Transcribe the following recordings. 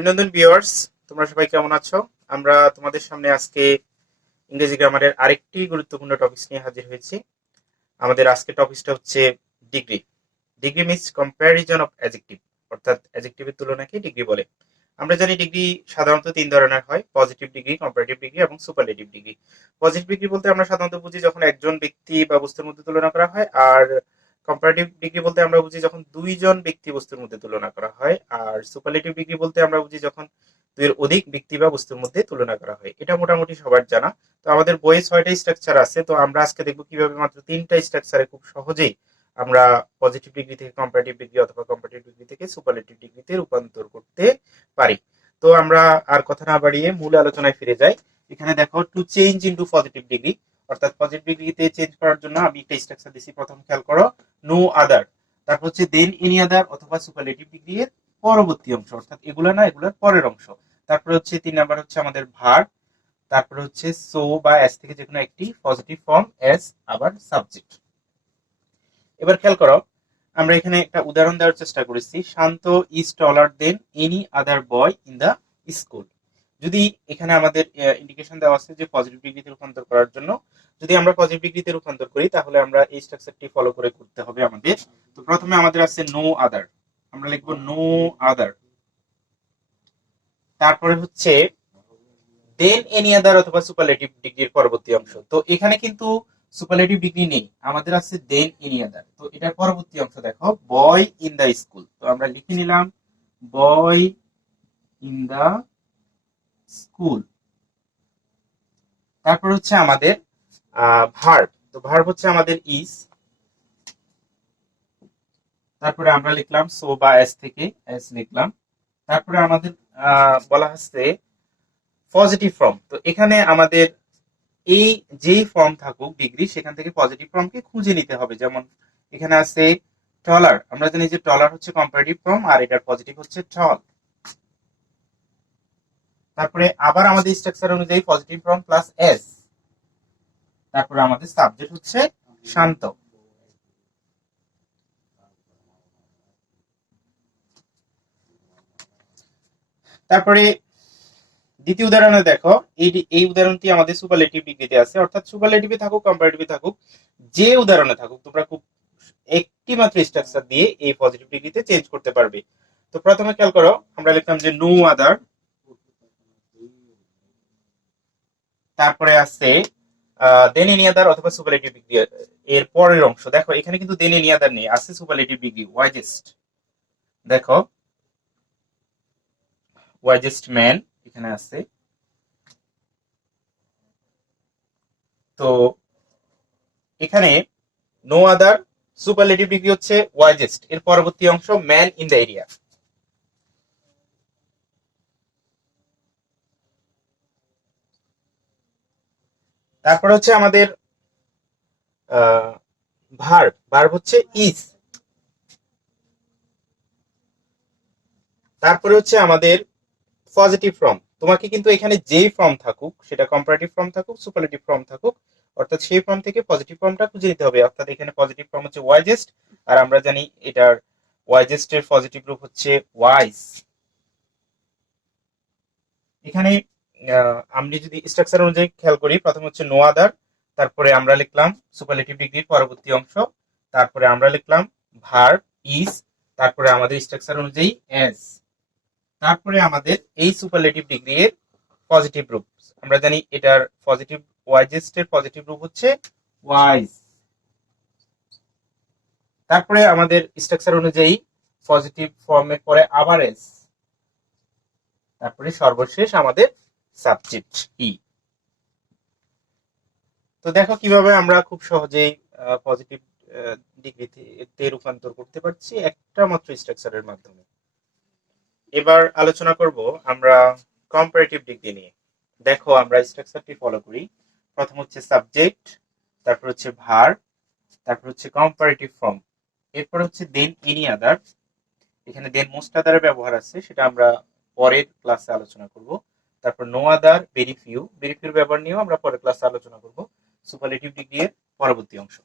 অভিনন্দন ভিউয়ার্স, তোমরা সবাই কেমন আছো? আমরা তোমাদের সামনে আজকে ইংরেজি গ্রামারের আরেকটি গুরুত্বপূর্ণ টপিক নিয়ে হাজির হয়েছি। আমাদের আজকে টপিকটা হচ্ছে degree. Degree means comparison of adjective, অর্থাৎ অ্যাডজেক্টিভের তুলনাকে ডিগ্রি বলে। আমরা জানি ডিগ্রি সাধারণত তিন ধরনের হয়: পজিটিভ ডিগ্রি, কম্পারেটিভ ডিগ্রি এবং সুপারলেটিভ ডিগ্রি। পজিটিভ ডিগ্রি বলতে আমরা সাধারণত বুঝি যখন একজন ব্যক্তি বা বস্তুর মধ্যে তুলনা করা হয়, আর কম্পারেটিভ ডিগ্রি বলতে আমরা বুঝি যখন দুইজন ব্যক্তি বস্তুর মধ্যে তুলনা করা হয়, আর সুপারলেটিভ ডিগ্রি বলতে আমরা বুঝি যখন দুইয়ের অধিক ব্যক্তি বা বস্তুর মধ্যে তুলনা করা হয়। এটা মোটামুটি সবার জানা। তো আমাদের বইয়ে 6টা স্ট্রাকচার আছে, তো আমরা আজকে দেখবো কিভাবে মাত্র 3টা স্ট্রাকচারে খুব সহজেই আমরা পজিটিভ ডিগ্রি থেকে কম্পারেটিভ ডিগ্রি অথবা কম্পারেটিভ ডিগ্রি থেকে সুপারলেটিভ ডিগ্রিতে রূপান্তর করতে পারি। তো আমরা আর কথা না বাড়িয়ে মূল আলোচনায় ফিরে যাই। এখানে দেখো, to change into positive degree, অর্থাৎ পজিটিভ ডিগ্রিতে চেঞ্জ করার জন্য আমি একটা স্ট্রাকচার দিছি। প্রথম খেয়াল করো, নো আদার, তারপর হচ্ছে দেন এনি আদার অথবা সুপারলেটিভ ডিগ্রি এর পরবর্তী অংশ, অর্থাৎ এগুলা না, এগুলার পরের অংশ। তারপর হচ্ছে 3 নাম্বার হচ্ছে আমাদের ভার্ব, তারপর হচ্ছে সো বা এস থেকে যে কোনো একটি পজিটিভ ফর্ম, এস আবার সাবজেক্ট। এবার খেয়াল করো, আমরা এখানে একটা উদাহরণ দেওয়ার চেষ্টা করেছি। Shanta is taller than any other boy in the school. যদি এখানে আমাদের ইন্ডিকেশন দেওয়া আছে যে পজিটিভ ডিগ্রিতে রূপান্তর করার জন্য, যদি আমরা পজিটিভ ডিগ্রিতে রূপান্তর করি তাহলে আমরা এই স্ট্রাকচারটি ফলো করে করতে হবে আমাদের। তো প্রথমে আমাদের আছে নো আদার, আমরা লিখবো নো আদার। তারপরে হচ্ছে দেন এনি আদার অথবা সুপারলেটিভ ডিগ্রির পরবর্তী অংশ। তো এখানে কিন্তু সুপারলেটিভ ডিগ্রি নেই, আমাদের আছে দেন এনি আদার। তো এটার পরবর্তী অংশ দেখো, বয় ইন দা স্কুল। তো আমরা লিখে নিলাম বয় ইন দা স্কুল। তারপর হচ্ছে আমাদের ভার্ব। তো ভার্ব হচ্ছে আমাদের ইজ, তারপরে আমরা লিখলাম সো বা এস থেকে এস লিখলাম। তারপরে আমাদের বলা হচ্ছে পজিটিভ ফর্ম। তো এখানে আমাদের এই যেই ফর্ম থাকুক ডিগ্রি, সেখান থেকে পজিটিভ ফর্মকে খুঁজে নিতে হবে। যেমন এখানে আছে টলার, আমরা জানি যে টলার হচ্ছে কম্পারেটিভ ফর্ম আর এটার পজিটিভ হচ্ছে টল। তারপরে আবার আমাদের স্ট্রাকচার অনুযায়ী পজিটিভ ফর্ম প্লাস এস, তারপরে আমাদের সাবজেক্ট হচ্ছে শান্ত। তারপরে দ্বিতীয় উদাহরণে দেখো, এই উদাহরণটি আমাদের সুপারলেটিভ ডিগ্রিতে আছে, অর্থাৎ সুপারলেটিভে থাকুক কম্পারেটিভে থাকুক, যে উদাহরণে থাকুক, তোমরা খুব একটি মাত্র স্ট্রাকচার দিয়ে এই পজিটিভ ডিগ্রিতে চেঞ্জ করতে পারবে। তো প্রথমে খেয়াল করো, আমরা লিখলাম যে নো আদার, তারপরে আছে দেন এনি আদার অথবা সুপারলেটিভ ডিগ্রি এর পরের অংশ। দেখো এখানে কিন্তু দেন এনি আদার নেই, আছে সুপারলেটিভ ডিগ্রি ওয়াইজেস্ট। দেখো ওয়াইজেস্ট ম্যান এখানে আছে। তো এখানে নো আদার, সুপারলেটিভ ডিগ্রি হচ্ছে ওয়াইজেস্ট, এর পরবর্তী অংশ ম্যান ইন দ্য এরিয়া। তারপর হচ্ছে আমাদের ভার্ব, ভার্ব হচ্ছে ইজ। তারপরে হচ্ছে আমাদের পজিটিভ ফর্ম। তোমাকে কিন্তু এখানে যেই ফর্ম থাকুক, সেটা কম্পারেটিভ ফর্ম থাকুক সুপারলেটিভ ফর্ম থাকুক, অর্থাৎ সেই ফর্ম থেকে পজিটিভ ফর্মটা খুঁজে নিতে হবে। অর্থাৎ এখানে পজিটিভ ফর্ম হচ্ছে ওয়াইজেস্ট, আর আমরা জানি এটার ওয়াইজেস্টের পজিটিভ রূপ হচ্ছে ওয়াইজ। এখানে আমি যদি স্ট্রাকচার অনুযায়ী খেয়াল করি, প্রথম হচ্ছে নো আদার, তারপরে আমরা লিখলাম সুপারলেটিভ ডিগ্রির পরবর্তী অংশ, তারপরে আমরা লিখলাম ভার্ব ইজ, তারপরে আমাদের স্ট্রাকচার অনুযায়ী এস, তারপরে আমাদের এই সুপারলেটিভ ডিগ্রি এর পজিটিভ রূপ। আমরা জানি এটার পজিটিভ ওয়াইজেস্ট এর পজিটিভ রূপ হচ্ছে ওয়াইজ। তারপরে আমাদের স্ট্রাকচার অনুযায়ী পজিটিভ ফর্মের পরে আবার এস, তারপরে সর্বশেষ আমাদের সাবজেক্ট ই। তো দেখো কিভাবে আমরা খুব সহজেই পজিটিভ ডিগ্রিতে রূপান্তর করতে পারছি একটা মাত্র স্ট্রাকচারের মাধ্যমে। এবার আলোচনা করব আমরা কম্পারেটিভ ডিগ্রি নিয়ে। দেখো আমরা স্ট্রাকচারটি ফলো করি। প্রথম হচ্ছে সাবজেক্ট, তারপর হচ্ছে ভার্ব, তারপর হচ্ছে কম্পারেটিভ ফর্ম, এরপর হচ্ছে দেন এনি আদার। এখানে দেন মোস্ট আদারের ব্যবহার আছে, সেটা আমরা পরের ক্লাসে আলোচনা করব। তারপর no other, very few, very ফিউর ব্যবহার নিয়েও আমরা পরের ক্লাসে আলোচনা করব। সুপারলেটিভ ডিগ্রি এর পরবর্তী অংশ।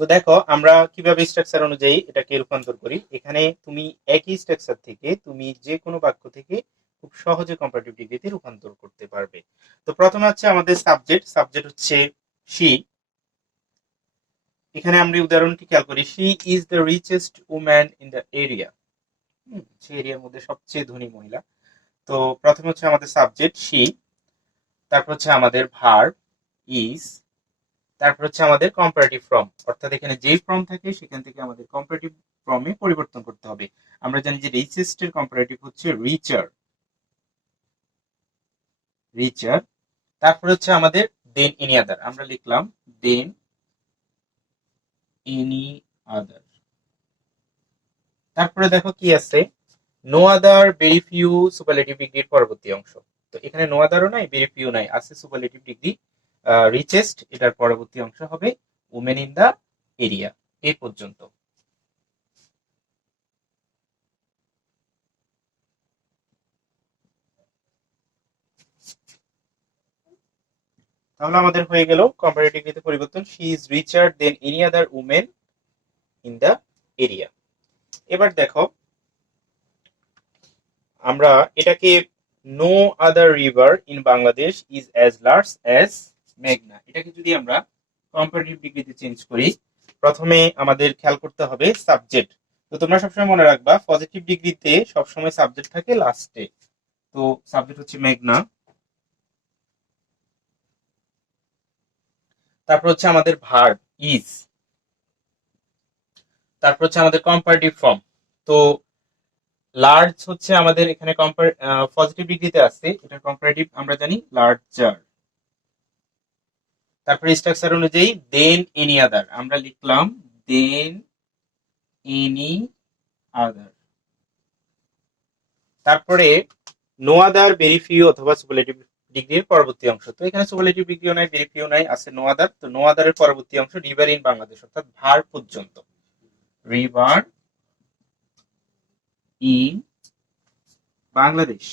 তো দেখো আমরা কিভাবে স্ট্রাকচার অনুযায়ী এটাকে রূপান্তর করি। এখানে তুমি একই স্ট্রাকচার থেকে তুমি যে কোনো বাক্য থেকে খুব সহজে কম্পারেটিভ ডিগ্রিতে রূপান্তর করতে পারবে। তো প্রথমে হচ্ছে আমাদের সাবজেক্ট, সাবজেক্ট হচ্ছে শি। এখানে আমরা উদাহরণটি খেয়াল করি, she is the richest woman in the area. সে এরিয়ার মধ্যে সবচেয়ে ধনী মহিলা। তো প্রথমে হচ্ছে আমাদের সাবজেক্ট শি, তারপর হচ্ছে আমাদের ভার্ব ইজ, তারপর হচ্ছে আমাদের কম্পারেটিভ ফর্ম, অর্থাৎ এখানে যেই ফর্ম থাকে সেখান থেকে আমাদের কম্পারেটিভ ফর্মে পরিবর্তন করতে হবে। আমরা জানি যে রিচেস্ট এর কম্পারেটিভ হচ্ছে রিচার, রিচার। তারপর হচ্ছে আমাদের দেন এনি আদার, আমরা লিখলাম দেন এনি আদার। তারপরে দেখো কি আছে, no other, very few, superlative ডিগ্রির পরবর্তী অংশ। তো এখানে নো আদারও নাই, ভেরি ফিউ নাই, আছে সুপারলেটিভ ডিগ্রি রিচেস্ট, এটার পরবর্তী অংশ হবে উমেন ইন দা এরিয়া। এই পর্যন্ত। তাহলে আমাদের হয়ে গেল কম্পারেটিভ ডিগ্রিতে পরিবর্তন, she is richer than any other women in the area. এবার দেখো আমরা এটাকে no other river in Bangladesh is as large as মেঘনা, এটাকে যদি আমরা কম্পারেটিভ ডিগ্রিতে চেঞ্জ করি, প্রথমে আমাদের খেয়াল করতে হবে সাবজেক্ট। তো তোমরা সবসময় মনে রাখবা পজিটিভ ডিগ্রিতে সবসময় সাবজেক্ট থাকে লাস্টে। তো সাবজেক্ট হচ্ছে মেঘনা, তারপর হচ্ছে আমাদের ভার্ব ইজ, তারপর হচ্ছে আমাদের কম্পারেটিভ ফর্ম। তো লার্জ হচ্ছে আমাদের এখানে পজিটিভ ডিগ্রিতে আছে, এটা কম্পারেটিভ আমরা জানি লার্জার। তারপরে স্ট্রাকচার অনুযায়ী দেন এনি আদার, আমরা লিখলাম দেন এনি আদার। তারপরে নো আদার, ভেরি ফিউ অথবা সুপারলেটিভ ডিগ্রির পরবর্তী অংশ। তো এখানে সুপারলেটিভ ডিগ্রিও নাই, ভেরি ফিউ নাই, আছে নো আদার। তো নো আদারের পরবর্তী অংশ রিভার ইন বাংলাদেশ, অর্থাৎ ভার পর্যন্ত, রিভার ইন বাংলাদেশ।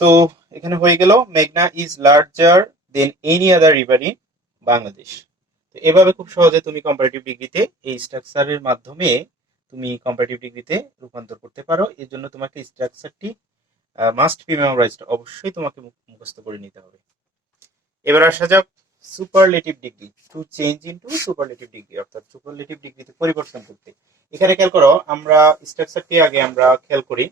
তো এখানে হয়ে গেল মেঘনা is larger then any other river in Bangladesh. তো এভাবে খুব সহজে তুমি কম্পারেটিভ ডিগ্রিতে এই স্ট্রাকচারের মাধ্যমে তুমি কম্পারেটিভ ডিগ্রিতে রূপান্তর করতে পারো। এর জন্য তোমাকে স্ট্রাকচারটি মাস্ট বি মেমোরাইজড, অবশ্যই তোমাকে মুখস্থ করে নিতে হবে। এবার আসা যাক superlative degree, to change into superlative degree, অর্থাৎ সুপারলেটিভ ডিগ্রিতে পরিবর্তন করতে। এখানে খেয়াল করো, আমরা স্ট্রাকচারটি আগে আমরা খেয়াল করি।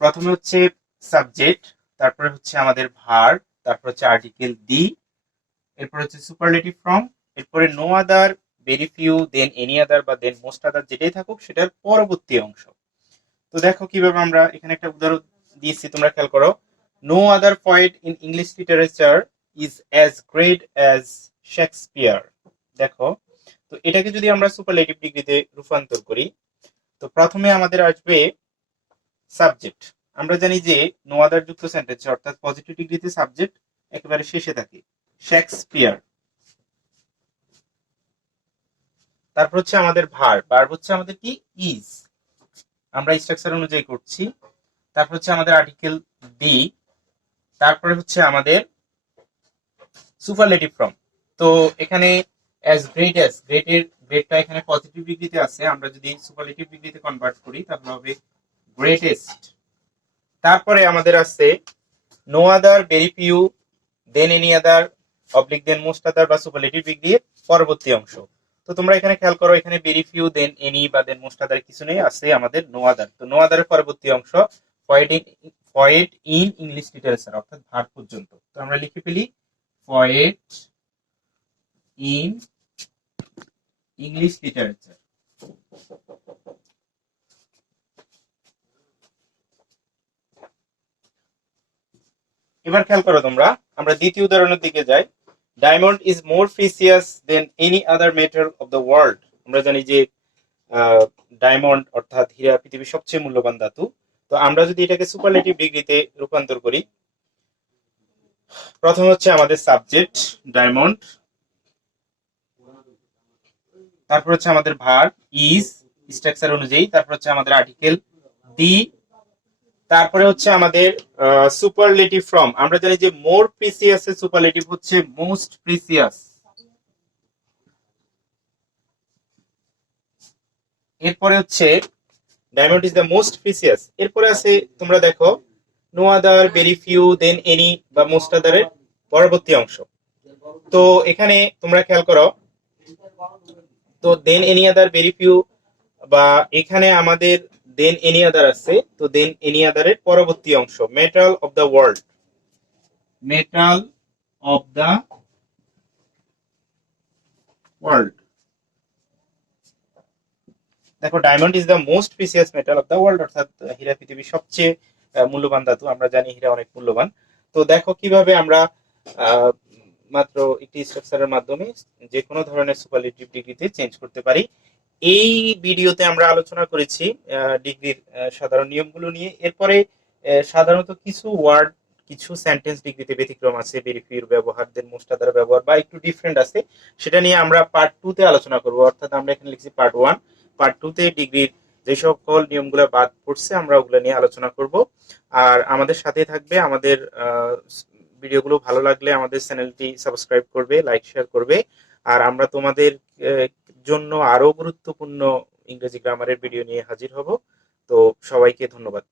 প্রথমে হচ্ছে সাবজেক্ট, তারপরে হচ্ছে আমাদের ভার্ব, তারপর হচ্ছে আর্টিকেল দি, এরপর হচ্ছে সুপারলেটিভ ফর্ম, এরপরে no other, very few, than any other বা দেন মোস্ট আদার, যেটাই থাকুক সেটার পরবর্তী অংশ। তো দেখো কিভাবে আমরা এখানে একটা উদাহরণ দিয়েছি, তোমরা খেয়াল করো, no other poet in English literature is as great as Shakespeare. দেখো, তো এটাকে যদি আমরা সুপারলেটিভ ডিগ্রিতে রূপান্তর করি, তো প্রথমে আমাদের আসবে সাবজেক্ট। আমরা জানি যে নো আদার যুক্ত সেন্টেন্স, অর্থাৎ পজিটিভ ডিগ্রিতে সাবজেক্ট একেবারে শেষে থাকে, শেক্সপিয়ার। তারপর হচ্ছে আমাদের ভার্ব, ভার্ব হচ্ছে আমাদের কি ইজ, আমরা স্ট্রাকচার অনুযায়ী করছি। তারপর হচ্ছে আমাদের আর্টিকেল দি, তারপরে হচ্ছে আমাদের সুপারলেটিভ ফর্ম। তো এখানে অ্যাজ গ্রেট অ্যাজ, গ্রেটের গ্রেটটা এখানে পজিটিভ ডিগ্রিতে আছে, আমরা যদি সুপারলেটিভ ডিগ্রিতে কনভার্ট করি তাহলে হবে গ্রেটেস্ট। তারপরে আমাদের আছে no other, very few, than any other, oblique than most other বা সুপারলেটিভ ডিগ্রির পরবর্তী অংশ। তো তোমরা এখানে খেয়াল করো, এখানে ভেরি ফিউ, দেন এনি বা দেন মোস্ট আদার কিছু নেই, আছে আমাদের নো আদার। তো নো আদারের পরবর্তী অংশ পয়েট ইন ইংলিশ লিটারেচার, অর্থাৎ ভার্ব পর্যন্ত। তো আমরা লিখে ফেলি পয়েট ইন ইংলিশ লিটারেচার। এবার খেয়াল করো তোমরা, আমরা দ্বিতীয় উদাহরণের দিকে যাই। Diamond is more precious then any other metal of the world. আমরা জানি যে ডায়মন্ড অর্থাৎ হীরা পৃথিবীর সবচেয়ে মূল্যবান ধাতু। তো আমরা যদি এটাকে সুপারলেটিভ ডিগ্রিতে রূপান্তর করি, প্রথমে হচ্ছে আমাদের সাবজেক্ট ডায়মন্ড, তারপর হচ্ছে আমাদের ভার্ব ইজ স্ট্রাকচার অনুযায়ী, তারপর হচ্ছে আমাদের আর্টিকেল দি, তারপরে হচ্ছে আমাদের সুপারলেটিভ ফ্রম। আমরা জানি যে মোর প্রিসিয়াস এর সুপারলেটিভ হচ্ছে মোস্ট প্রিসিয়াস। এরপরে হচ্ছে diamond is the most precious. এরপরে আছে তোমরা দেখো no other, very few, than any বা মোস্ট আদারের পরবর্তী অংশ। তো এখানে তোমরা খেয়াল করো, তো than any other, very few বা এখানে আমাদের দেন এনি আদার আছে, তো দেন এনি আদারের পরবর্তী অংশ metal of the world. Metal of the world. দেখো diamond is the most precious metal of the world, অর্থাৎ হীরা পৃথিবীর সবচেয়ে মূল্যবান ধাতু। আমরা জানি হীরা অনেক মূল্যবান। তো দেখো কিভাবে আমরা আহ, মাত্র একটি স্ট্রাকচারের মাধ্যমে যে কোনো ধরনের সুপারলেটিভ ডিগ্রিতে চেঞ্জ করতে পারি। এই ভিডিওতে আমরা আলোচনা করেছি ডিগ্রির সাধারণ নিয়মগুলো নিয়ে। এরপরে সাধারণত কিছু ওয়ার্ড, কিছু সেন্টেন্স ডিগ্রিতে ব্যতিক্রম আছে, ভেরিফিউর ব্যবহার, দেন মোস্ট আদার ব্যবহার বা একটু ডিফারেন্ট আছে, সেটা নিয়ে আমরা পার্ট 2 তে আলোচনা করব। অর্থাৎ আমরা এখানে লিখছি পার্ট 1, পার্ট 2 তে ডিগ্রির যে সকল নিয়মগুলো বাদ পড়ছে আমরা ওগুলো নিয়ে আলোচনা করব। আর আমাদের সাথে থাকবে। আমাদের ভিডিওগুলো ভালো লাগলে আমাদের চ্যানেলটি সাবস্ক্রাইব করবে, লাইক শেয়ার করবে। আর আমরা তোমাদের জন্য আরো গুরুত্বপূর্ণ ইংরেজি গ্রামারের ভিডিও নিয়ে হাজির হব। তো সবাইকে ধন্যবাদ।